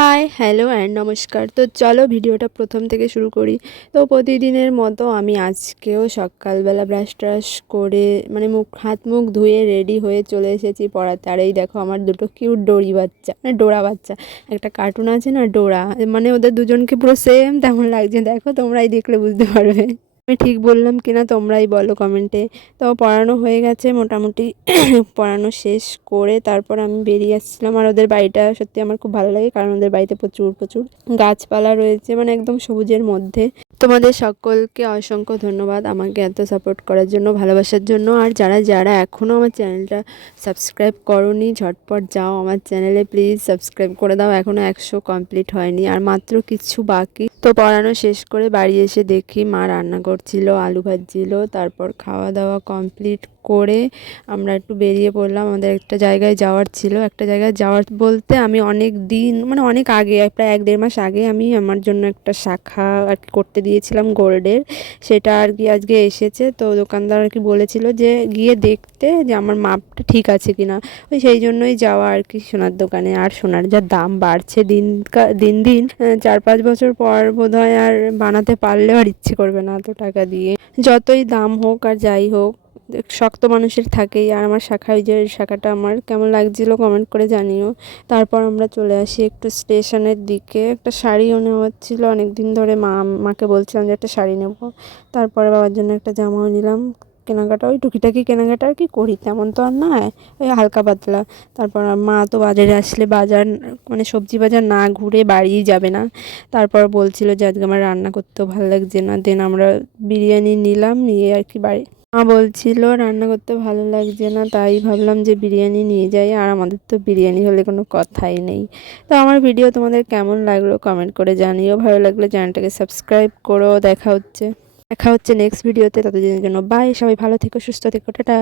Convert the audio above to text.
High, hello and নমস্কার। তো চলো ভিডিওটা প্রথম থেকে শুরু করি। তো প্রতিদিনের মতো আমি আজকেও সকালবেলা ব্রাশ ট্রাশ করে মানে হাত মুখ ধুয়ে রেডি হয়ে চলে এসেছি পড়াতে। আর এই দেখো আমার দুটো কিউট ডোরি বাচ্চা, মানে ডোরা বাচ্চা। একটা কার্টুন আছে না, ডোরা, মানে ওদের দুজনকে পুরো সেম তেমন লাগছে। দেখো, তোমরাই দেখলে বুঝতে পারবে আমি ঠিক বললাম কিনা, তোমরাই বলো কমেন্টে। তো পড়ানো হয়ে গেছে মোটামুটি। পড়ানো শেষ করে তারপর আমি বেরিয়ে আসছিলাম। আর ওদের বাড়িটা সত্যি আমার খুব ভালো লাগে, কারণ ওদের বাড়িতে প্রচুর প্রচুর গাছপালা রয়েছে, মানে একদম সবুজের মধ্যে। তোমাদের সকলকে অসংখ্য ধন্যবাদ আমাকে এত সাপোর্ট করার জন্য, ভালোবাসার জন্য। আর যারা যারা এখনও আমার চ্যানেলটা সাবস্ক্রাইব করোনি, ঝটপট যাও আমার চ্যানেলে, প্লিজ সাবস্ক্রাইব করে দাও। এখনও 100 কমপ্লিট হয়নি, আর মাত্র কিছু বাকি। তো পড়ানো শেষ করে বাড়ি এসে দেখি মা রান্না করছিল, আলু ভাজছিল। তারপর খাওয়া দাওয়া কমপ্লিট করে আমরা একটু বেরিয়ে পড়লাম। আমাদের একটা জায়গায় যাওয়ার ছিল। একটা জায়গায় যাওয়ার বলতে, আমি অনেক দিন, মানে অনেক আগে, প্রায় 1-1.5 মাস আগে আমি আমার জন্য একটা শাখা আর কি করতে দিয়েছিলাম গোল্ডের। সেটা আর কি আজকে এসেছে। তো দোকানদার আর কি বলেছিল যে গিয়ে দেখতে যে আমার মাপটা ঠিক আছে কিনা। ওই সেই জন্যই যাওয়া আর কি সোনার দোকানে। আর সোনার যা দাম বাড়ছে দিন দিন দিন, 4-5 বছর পর বোধহয় আর বানাতে পারলেও আর ইচ্ছে করবে না এত টাকা দিয়ে। যতই দাম হোক আর যাই হোক, শক্ত মানুষের থাকেই। আর আমার শাখা, ওই যে শাখাটা আমার কেমন লাগছিলো কমেন্ট করে জানিও। তারপর আমরা চলে আসি একটু স্টেশনের দিকে। একটা শাড়িও নেওয়ার ছিল, অনেক দিন ধরে মাকে বলছিলাম যে একটা শাড়ি নেব। তারপরে বাবার জন্য একটা জামাও নিলাম। কেনাকাটা ওই টুকিটাকি কেনাকাটা আর কি করি, তেমন তো আর নয়, ওই হালকা পাতলা। তারপর মা তো বাজারে আসলে বাজার, মানে সবজি বাজার না ঘুরে বাড়িই যাবে না। তারপর বলছিল যে আজকে আমার রান্না করতেও ভালো লাগছে না। দেন আমরা বিরিয়ানি নিলাম, নিয়ে আর কি বাড়ি। মা বলছিল রান্না করতে ভালো লাগছে না, তাই ভাবলাম যে বিরিয়ানি নিয়ে যাই। আর আমাদের তো বিরিয়ানি হলে কোনো কথাই নেই। তো আমার ভিডিও তোমাদের কেমন লাগলো কমেন্ট করে জানিও। ভালো লাগলে চ্যানেলটাকে সাবস্ক্রাইব করো। দেখা হচ্ছে নেক্সট ভিডিওতে। ততদিনের জন্য বাই। সবাই ভালো থেকো, সুস্থ থেকো, টাটা।